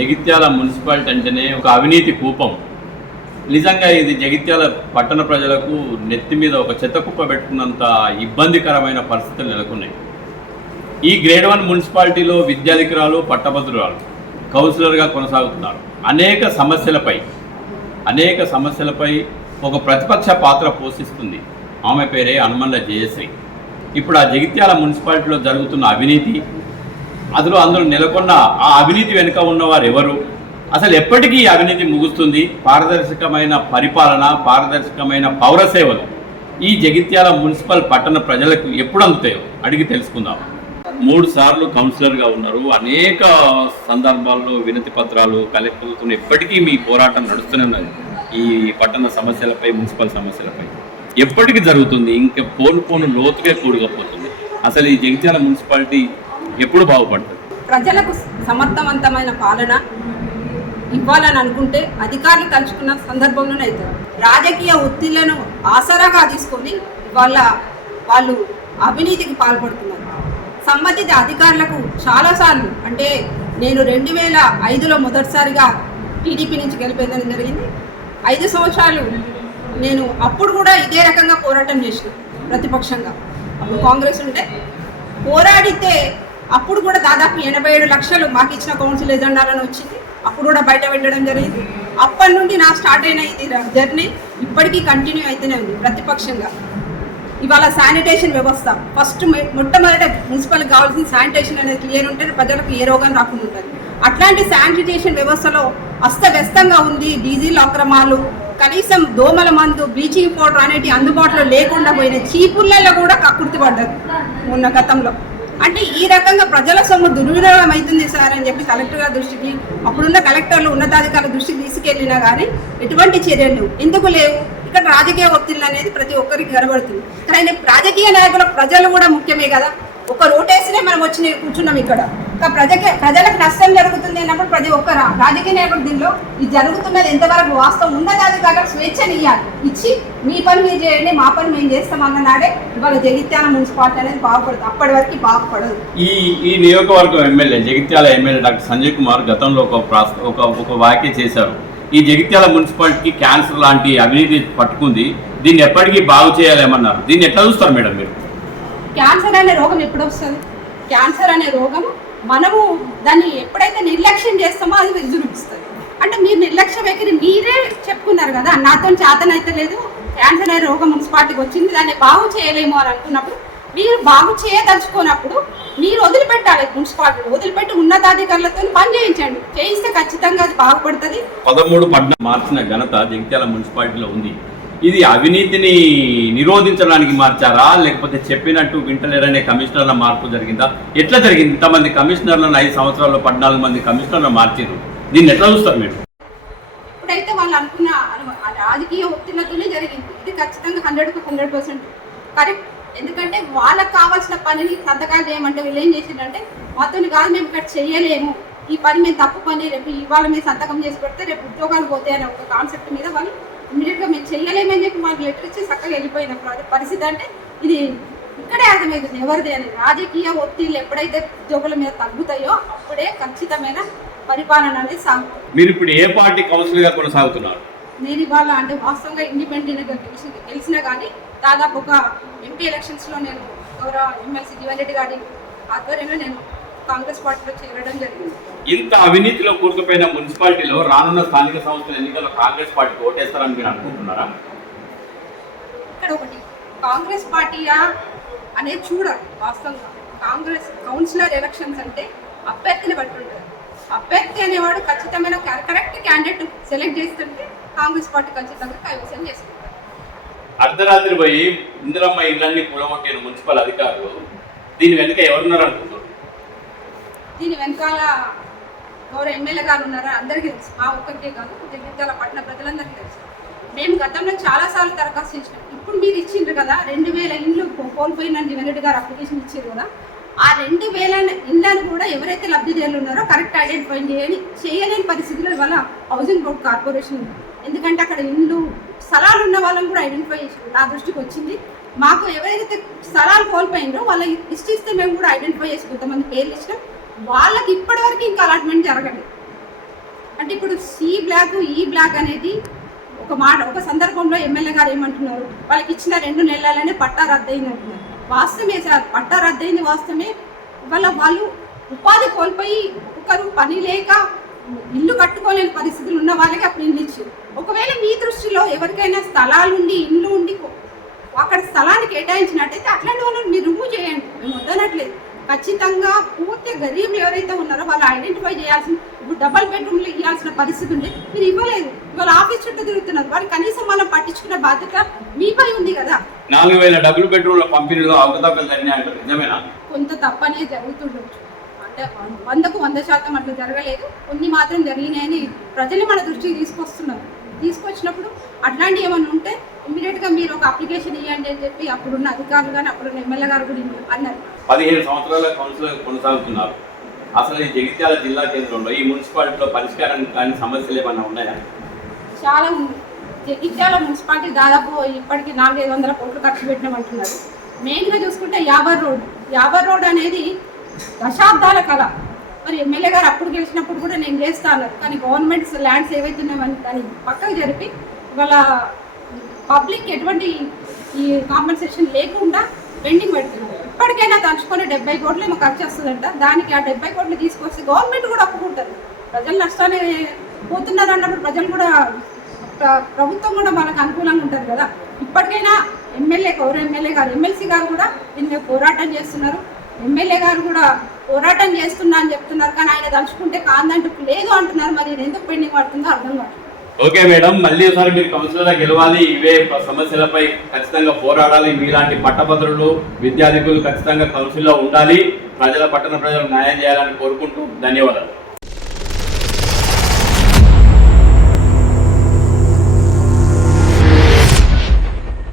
Jagtial municipality అంటేనే ఒక అవినీతి కూపం. నిజంగా ఇది జగిత్యాల పట్టణ ప్రజలకు నెత్తి మీద ఒక చెత్త కుప్ప పెట్టుకున్నంత ఇబ్బందికరమైన పరిస్థితులు నెలకొన్నాయి. ఈ గ్రేడ్ 1 మున్సిపాలిటీలో విద్యాధికారులు పట్టభద్రురాలు కౌన్సిలర్గా కొనసాగుతున్నారు. అనేక సమస్యలపై ఒక ప్రతిపక్ష పాత్ర పోషిస్తుంది. ఆమె పేరే హనుమన్ల జయశ్రీ. ఇప్పుడు ఆ జగిత్యాల మున్సిపాలిటీలో జరుగుతున్న అవినీతి, అందులో నెలకొన్న ఆ అవినీతి వెనుక ఉన్నవారు ఎవరు, అసలు ఎప్పటికీ ఈ అవినీతి ముగుస్తుంది, పారదర్శకమైన పరిపాలన, పారదర్శకమైన పౌర సేవలు ఈ జగిత్యాల మున్సిపల్ పట్టణ ప్రజలకు ఎప్పుడు అందుతాయో అడిగి తెలుసుకుందాం. 3 సార్లు కౌన్సిలర్గా ఉన్నారు. అనేక సందర్భాల్లో వినతి పత్రాలు కలెక్ట్ అవుతున్న ఎప్పటికీ మీ పోరాటం నడుస్తూనే ఉన్నది. ఈ పట్టణ సమస్యలపై, మున్సిపల్ సమస్యలపై ఎప్పటికీ జరుగుతుంది. ఇంకా పోను లోతుగా కూడకపోతుంది. అసలు ఈ జగిత్యాల మున్సిపాలిటీ ఎప్పుడు బాగుపడుతుంది? ప్రజలకు సమర్థవంతమైన పాలన ఇవ్వాలని అనుకుంటే అధికారులు తలుచుకున్న సందర్భంలోనే అవుతారు. రాజకీయ ఒత్తిళ్లను ఆసరాగా తీసుకొని వాళ్ళు అవినీతికి పాల్పడుతున్నారు. సంబంధిత అధికారులకు చాలాసార్లు, అంటే నేను 2005లో మొదటిసారిగా టీడీపీ నుంచి గెలిపేయడం జరిగింది. 5 సంవత్సరాలు నేను అప్పుడు కూడా ఇదే రకంగా పోరాటం చేసిన ప్రతిపక్షంగా. అప్పుడు కాంగ్రెస్ ఉంటే పోరాడితే అప్పుడు కూడా దాదాపు 87 లక్షలు మాకు ఇచ్చిన కౌన్సిల్ ఎజెండాలను వచ్చింది. అప్పుడు కూడా బయట పెట్టడం జరిగింది. అప్పటి నుండి నా స్టార్ట్ అయిన ఇది జర్నీ ఇప్పటికీ కంటిన్యూ అయితేనే ఉంది ప్రతిపక్షంగా. ఇవాళ శానిటేషన్ వ్యవస్థ ఫస్ట్ మొట్టమొదట మున్సిపల్కి కావాల్సిన శానిటేషన్ అనేది క్లియర్ ఉంటే ప్రజలకు ఏ రోగం రాకుండా ఉంటుంది. అట్లాంటి శానిటేషన్ వ్యవస్థలో అస్తవ్యస్తంగా ఉంది. డీజిల్ అక్రమాలు, కనీసం దోమల మందు, బ్లీచింగ్ పౌడర్ అనేటివి అందుబాటులో లేకుండా పోయిన చీపుర్లలో కూడా కక్కుర్తి పడ్డది మొన్న గతంలో. అంటే ఈ రకంగా ప్రజల సొమ్ము దుర్వినియోగం అవుతుంది సార్ అని చెప్పి కలెక్టర్ గారి దృష్టికి, అప్పుడున్న కలెక్టర్లు, ఉన్నతాధికారుల దృష్టికి తీసుకెళ్ళినా కానీ ఎటువంటి చర్యలు ఎందుకు లేవు? ఇక్కడ రాజకీయ ఒత్తిళ్ళు అనేది ప్రతి ఒక్కరికి కనబడుతుంది. కానీ రాజకీయ నాయకులకు ప్రజలు కూడా ముఖ్యమే కదా. ఒక రోటేసినే మనం వచ్చి కూర్చున్నాం ఇక్కడ. ప్రజలకు నష్టం జరుగుతుంది అన్నప్పుడు ప్రతి ఒక్క రాజకీయ నాయకుడు దీనిలో ఇది జరుగుతున్నది ఎంతవరకు వాస్తవం ఉన్నది అది కాక స్వేచ్ఛని ఇచ్చి మీ పని మీరు చేయండి, మా పని మేము చేస్తామన్న నాడే ఇవాళ జగిత్యాల మున్సిపాలిటీ అనేది బాగుపడుతుంది. అప్పటి వరకు బాగుపడదు. ఈ నియోజకవర్గం MLA, Jagtial MLA doctor Sanjay Kumar గతంలో ఒక వ్యాఖ్య చేశారు. ఈ జగిత్యాల మున్సిపాలిటీకి క్యాన్సర్ లాంటి అవినీతి పట్టుకుంది, దీన్ని ఎప్పటికీ బాగు చేయాలేమన్నారు. దీన్ని ఎట్లా చూస్తారు మేడం మీరు? క్యాన్సర్ అనే రోగం ఎప్పుడు వస్తుంది? క్యాన్సర్ అనే రోగం మనము దాన్ని ఎప్పుడైతే నిర్లక్ష్యం చేస్తామో అది విజృంభిస్తుంది. అంటే మీరు నిర్లక్ష్య వైఖరి మీరే చెప్పుకున్నారు కదా, నాతో చేతనైతే లేదు, క్యాన్సర్ అనే రోగం మున్సిపాలిటీకి వచ్చింది, దాన్ని బాగు చేయలేము అని అనుకున్నప్పుడు, మీరు బాగు చేయదలుచుకున్నప్పుడు మీరు వదిలిపెట్టాలి. మున్సిపాలిటీ వదిలిపెట్టి ఉన్నతాధికారులతో పని చేయించండి. చేయిస్తే ఖచ్చితంగా అది బాగుపడుతుంది. 13 పట్టణం మార్చిన ఘనత జగిత్యాల మున్సిపాలిటీలో ఉంది. ఇది అవినీతిని నిరోధించడానికి మార్చారా, లేకపోతే చెప్పినట్టు వింటలేరనే కమిషనర్ల మార్పు జరిగిందా? ఎట్లా జరిగింది? ఇంతమంది కమిషనర్లను 5 సంవత్సరాల్లో 14 మంది కమిషనర్లు మార్చారు. దీన్ని ఎట్లా చూస్తారు మీరు? ఇప్పుడైతే వాళ్ళు అనుకున్న రాజకీయ ఒత్తిళ్లతోనే జరిగింది. ఇది ఖచ్చితంగా 100% కరెక్ట్. ఎందుకంటే వాళ్ళకి కావాల్సిన పనిని సంతకాలు చేయమంటే వీళ్ళు ఏం చేసిందంటే, మాతో కాదు మేము ఇక్కడ చేయలేము, ఈ పని మేము తప్పు పని, రేపు ఇవాళ మేము సంతకం చేసి పెడితే రేపు ఉద్యోగాలు పోతాయి అనే ఒక కాన్సెప్ట్ మీద వాళ్ళు ఇమీడియట్గా మేము చేయలేమని చెప్పి మాకు లెటర్ ఇచ్చి చక్కగా వెళ్ళిపోయిన పరిస్థితి. అంటే ఇది ఇక్కడే అర్థమవుతుంది ఎవరిది అని. రాజకీయ ఒత్తిళ్ళు ఎప్పుడైతే ఉద్యోగుల మీద తగ్గుతాయో అప్పుడే ఖచ్చితమైన పరిపాలన అనేది సాగుతుంది. మీరు ఇప్పుడు ఏ పార్టీ కౌన్సిలర్గా కొనసాగుతున్నారు? నేను ఇవాళ అంటే వాస్తవంగా ఇండిపెండెంట్గా గెలిచినా కానీ దాదాపు ఒక ఎంపీ ఎలక్షన్స్లో నేను గౌరవ ఎమ్మెల్సీ జీవన్ రెడ్డి గారి ఆధ్వర్యంలో నేను కాంగ్రెస్ పార్టీలో చేరడం జరిగింది. ఇంత అవినీతిలో కూరుకుపోయిన మున్సిపాలిటీలో రానున్న స్థానిక సంస్థల ఎన్నికల్లో కాంగ్రెస్ పార్టీకి ఓటేస్తారని మీరు అనుకుంటున్నారా? ఇక్కడ ఒకటి కాంగ్రెస్ పార్టీయా అనేది చూడాలి. వాస్తవంగా కాంగ్రెస్ కౌన్సిలర్ ఎలక్షన్స్ అంటే అభ్యర్థిని బట్టి ఉంటుంది. అభ్యర్థి అనేవాడు ఖచ్చితమైన కరెక్ట్ క్యాండిడేట్ సెలెక్ట్ చేస్తుంటే కాంగ్రెస్ పార్టీ ఖచ్చితంగా కైవసం చేసుకుంటారు. అర్ధరాత్రి పోయి ఇందిరమ్మ ఇళ్ళన్ని కూలగొట్టిన మున్సిపల్ అధికారులు దీని వెనుక ఎవరున్నారు అనుకుంటున్నారు? దీని వెనకాల గౌరవ ఎమ్మెల్యే గారు ఉన్నారా అందరికీ తెలుసు. మా ఒక్కరికే కాదు, జగిత్యాల పట్టణ ప్రజలందరికీ తెలుసు. మేము గతంలో చాలాసార్లు దరఖాస్తు చేసినాం. ఇప్పుడు మీరు ఇచ్చిండ్రు కదా 2000 ఇండ్లు కోల్పోయిన జీవన్ రెడ్డి గారు అప్లికేషన్ ఇచ్చారు కదా, ఆ 2000 ఇండ్లను కూడా ఎవరైతే లబ్ధిదారులు ఉన్నారో కరెక్ట్ ఐడెంటిఫై చేయలేని పరిస్థితిలో ఇవాళ హౌసింగ్ బోర్డ్ కార్పొరేషన్ ఉంది. ఎందుకంటే అక్కడ ఇండ్లు స్థలాలు ఉన్న వాళ్ళని కూడా ఐడెంటిఫై చేసారు. నా దృష్టికి వచ్చింది. మాకు ఎవరైతే స్థలాలు కోల్పోయిందో వాళ్ళ లిస్ట్ ఇస్తే మేము కూడా ఐడెంటిఫై చేసి కొంతమంది పేర్లు ఇచ్చినాం. వాళ్ళకి ఇప్పటివరకు ఇంకా అలాట్మెంట్ జరగలేదు. అంటే ఇప్పుడు సి బ్లాక్ ఈ బ్లాక్ అనేది ఒక సందర్భంలో ఎమ్మెల్యే గారు ఏమంటున్నారు, వాళ్ళకి ఇచ్చిన 2 నెలలనే పట్టా రద్దయింది అంటున్నారు. వాస్తవమే సార్, పట్టా రద్దయింది వాస్తవమే. ఇవాళ వాళ్ళు ఉపాధి కోల్పోయి ఒకరు పని లేక ఇల్లు కట్టుకోలేని పరిస్థితులు ఉన్న వాళ్ళకి అప్పుడు ఇల్లు ఇచ్చారు. ఒకవేళ మీ దృష్టిలో ఎవరికైనా స్థలాలుండి ఇల్లు ఉండి అక్కడ స్థలాన్ని కేటాయించినట్టయితే అట్లాంటి వాళ్ళని మీరు రిమూవ్ చేయండి, మేము వద్దనట్లేదు. ఖచ్చితంగా పూర్తి గరీబులు ఎవరైతే ఉన్నారో వాళ్ళు ఐడెంటిఫై చేయాల్సిన, ఇప్పుడు డబల్ బెడ్రూమ్లు ఇవ్వాల్సిన పరిస్థితి ఉంది, మీరు ఇవ్వలేదు. ఇవాళ ఆఫీస్ చుట్టూ తిరుగుతున్నారు, వాళ్ళు కనీసం మనం పట్టించుకునే బాధ్యత మీపై ఉంది కదా. 4000 డబుల్ బెడ్రూమ్ల పంపిణీలో అవకతవకలు జరిగినాయి అంటారు, నిజమేనా? కొంత తప్పనే జరుగుతుండొచ్చు, అంటే 100కు 100% అట్లా జరగలేదు, కొన్ని మాత్రం జరిగినాయని ప్రజలు మన దృష్టికి తీసుకొస్తున్నారు. తీసుకొచ్చినప్పుడు అట్లాంటివి ఏమైనా ఉంటే ఇమ్మీడియట్గా మీరు ఒక అప్లికేషన్ ఇవ్వండి అని చెప్పి అప్పుడున్న అధికారులు కానీ అప్పుడున్న ఎమ్మెల్యే గారు కూడా అన్నారు. 15 సంవత్సరాల కౌన్సిలర్ కొనసాగుతున్నారు. అసలు ఈ జగిత్యాల జిల్లా కేంద్రంలో ఈ మున్సిపాలిటీలో పరిష్కారానికి కానీ సమస్యలు ఏమైనా ఉన్నాయా? చాలా ఉంది. జగిత్యాల మున్సిపాలిటీ దాదాపు ఇప్పటికీ 400-500 కోట్లు ఖర్చు పెట్టినామంటున్నారు. మెయిన్గా చూసుకుంటే యాబర్ రోడ్ అనేది దశాబ్దాల కళ. మరి ఎమ్మెల్యే గారు అప్పుడు గెలిచినప్పుడు కూడా నేను చేస్తాను, కానీ గవర్నమెంట్స్ ల్యాండ్స్ ఏవైతే ఉన్నాయో దాన్ని పక్కకు జరిపి ఇవాళ పబ్లిక్ ఎటువంటి ఈ కాంపెన్సేషన్ లేకుండా పెండింగ్ పెడుతున్నారు. ఇప్పటికైనా తలుచుకొని 70 కోట్లు ఏమో ఖర్చు వస్తుందంట. దానికి ఆ 70 కోట్లు తీసుకొస్తే గవర్నమెంట్ కూడా ఒప్పుకుంటారు. ప్రజలు నష్టాన్ని పోతున్నారు అన్నప్పుడు ప్రజలు కూడా, ప్రభుత్వం కూడా మనకు అనుకూలంగా ఉంటుంది కదా. ఇప్పటికైనా ఎమ్మెల్యే గారు ఎమ్మెల్సీ గారు కూడా దీన్ని పోరాటం చేస్తున్నారు. ఎమ్మెల్యే గారు కూడా పోరాటం చేస్తున్నా అని చెప్తున్నారు, కానీ ఆయన తలుచుకుంటే కాందంటూ లేదు అంటున్నారు. మరి ఎందుకు పెండింగ్ పడుతుందో అర్థం కాదు. ఓకే మేడం, మళ్ళీ ఒకసారి మీరు కౌన్సిలర్గా గెలవాలి, ఇవే సమస్యలపై ఖచ్చితంగా పోరాడాలి. మీలాంటి పట్టభద్రులు విద్యార్థులు ఖచ్చితంగా కౌన్సిల్లో ఉండాలి. పట్టణ ప్రజలకు న్యాయం చేయాలని కోరుకుంటూ ధన్యవాదాలు.